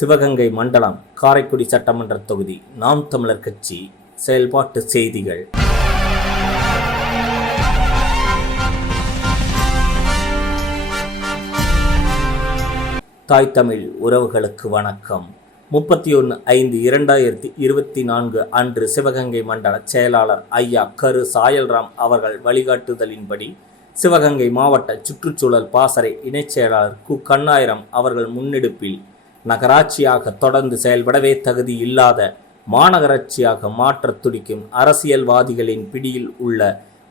சிவகங்கை மண்டலம் காரைக்குடி சட்டமன்ற தொகுதி நாம் தமிழர் கட்சி செயல்பாட்டு செய்திகள். தாய் தமிழ் உறவுகளுக்கு வணக்கம். முப்பத்தி ஒன்று ஐந்து இரண்டாயிரத்தி இருபத்தி நான்கு அன்று சிவகங்கை மண்டல செயலாளர் ஐயா கரு சாயல்ராம் அவர்கள் வழிகாட்டுதலின்படி சிவகங்கை மாவட்ட சுற்றுச்சூழல் பாசறை இணைச் செயலாளர் கு. கண்ணாயிரம் அவர்கள் முன்னெடுப்பில் நகராட்சியாக தொடர்ந்து செயல்படவே தகுதி இல்லாத மாநகராட்சியாக மாற்றத் துடிக்கும் அரசியல்வாதிகளின் பிடியில் உள்ள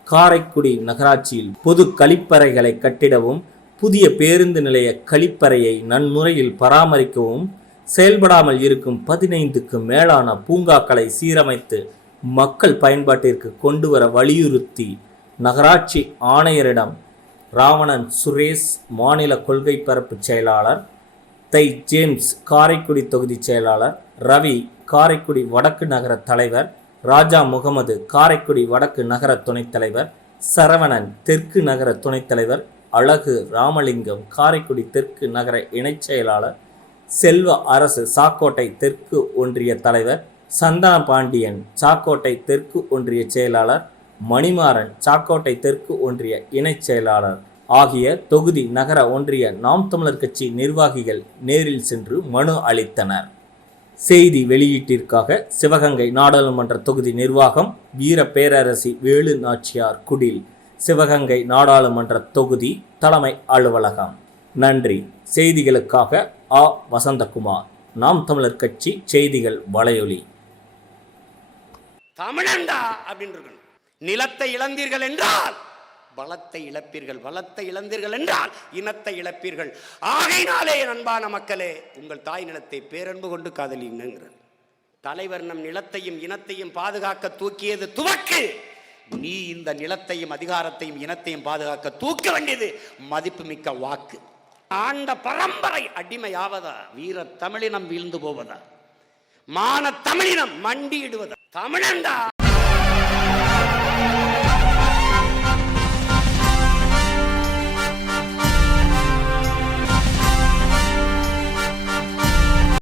காரைக்குடி நகராட்சியில் பொது கழிப்பறைகளை கட்டிடவும் புதிய பேருந்து நிலைய கழிப்பறையை நன்முறையில் பராமரிக்கவும் செயல்படாமல் இருக்கும் பதினைந்துக்கு மேலான பூங்காக்களை சீரமைத்து மக்கள் பயன்பாட்டிற்கு கொண்டு வர வலியுறுத்தி நகராட்சி ஆணையரிடம் ராவணன் சுரேஷ் மாநில கொள்கை பரப்பு செயலாளர் தை ஜேம்ஸ் காரைக்குடி தொகுதி செயலாளர் ரவி காரைக்குடி வடக்கு நகர தலைவர் ராஜா முகமது காரைக்குடி வடக்கு நகர துணைத் தலைவர் சரவணன் தெற்கு நகர துணைத் தலைவர் அழகு ராமலிங்கம் காரைக்குடி தெற்கு நகர இணைச் செயலாளர் செல்வ அரசு சாக்கோட்டை தெற்கு ஒன்றிய தலைவர் சந்தன பாண்டியன் சாக்கோட்டை தெற்கு ஒன்றிய செயலாளர் மணிமாறன் சாக்கோட்டை தெற்கு ஒன்றிய இணைச் செயலாளர். ஆகிய தொகுதி நகர ஒன்றிய நாம் தமிழர் கட்சி நிர்வாகிகள் நேரில் சென்று மனு அளித்தனர். செய்தி வெளியீட்டிற்காக சிவகங்கை நாடாளுமன்ற தொகுதி நிர்வாகம் வீர பேரரசி வேலு நாச்சியார் குடில் சிவகங்கை நாடாளுமன்ற தொகுதி தலைமை அலுவலகம். நன்றி. செய்திகளுக்காக ஆ. வசந்தகுமார். நாம் தமிழர் கட்சி செய்திகள் வலையொலி. தமிழண்டா அப்படின்னு நிலத்தை இழந்தீர்கள் என்றால் பலத்தை இழப்பீர்கள். பலத்தை இழந்தீர்கள் என்றால் இனத்தை இழப்பீர்கள். ஆகையினாலே அன்பான மக்களே உங்கள் தாய் நிலத்தை பேரன்பு கொண்டு காதலிங்கிறார் தலைவர் நம் நிலத்தையும் இனத்தையும் பாதுகாக்க தூக்கியது துவக்கு. நீ இந்த நிலத்தையும் அதிகாரத்தையும் இனத்தையும் பாதுகாக்க தூக்க வேண்டியது மதிப்புமிக்க வாக்கு. ஆண்ட பரம்பரை அடிமையாவதா? வீர தமிழினம் வீழ்ந்து போவதா? மான தமிழினம் மண்டியிடுவதா? தமிழண்டா